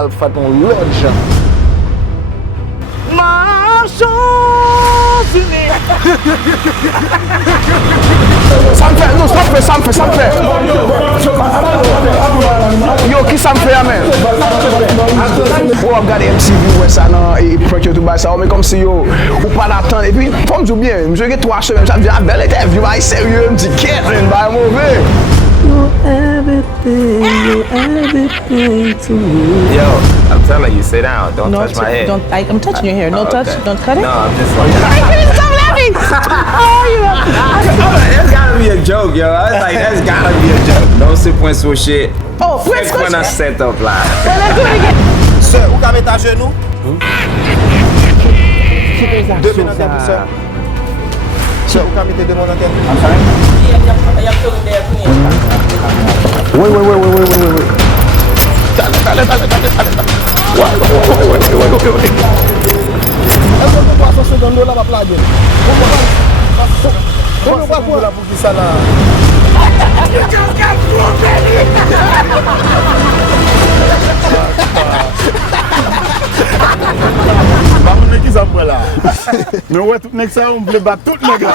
pral fèt un lot jan. Ça me fait, non, ça me fait. Yo, qui ça me fait, amen? Ou regarde MTV, ouais, ça, non, et prank yo tout bas, ça, mais comme si yo, ou pas d'attendre, et puis, faut me dire bien, je vais 3 semaines, ça me dit, ah, belle interview, ah, sérieux, me dit, qu'est-ce que c'est, mauvais. You're everything to me. Yo, I'm telling you, sit down. Don't touch my head. I'm touching your hair. No touch. Okay. Don't cut it. No, I'm just like. Stop laughing. That's gotta be a joke, yo. I was like, that's gotta be a joke. Don't sit point sur shit. Oh, where's When I set up live. Well, let's do it again. Sir, ou ka met a genou? 2 mains dans tête, sir. Sir, ou ka mette 2 mains dans tête? Oui. Dale. Est-ce que tu peux associer dans l'eau là, ma plague? Comment on va pour la bougie ça là? Ba moun nek ki sa mpwe la. Men wè tout nek sa, on vle bat tout nek la.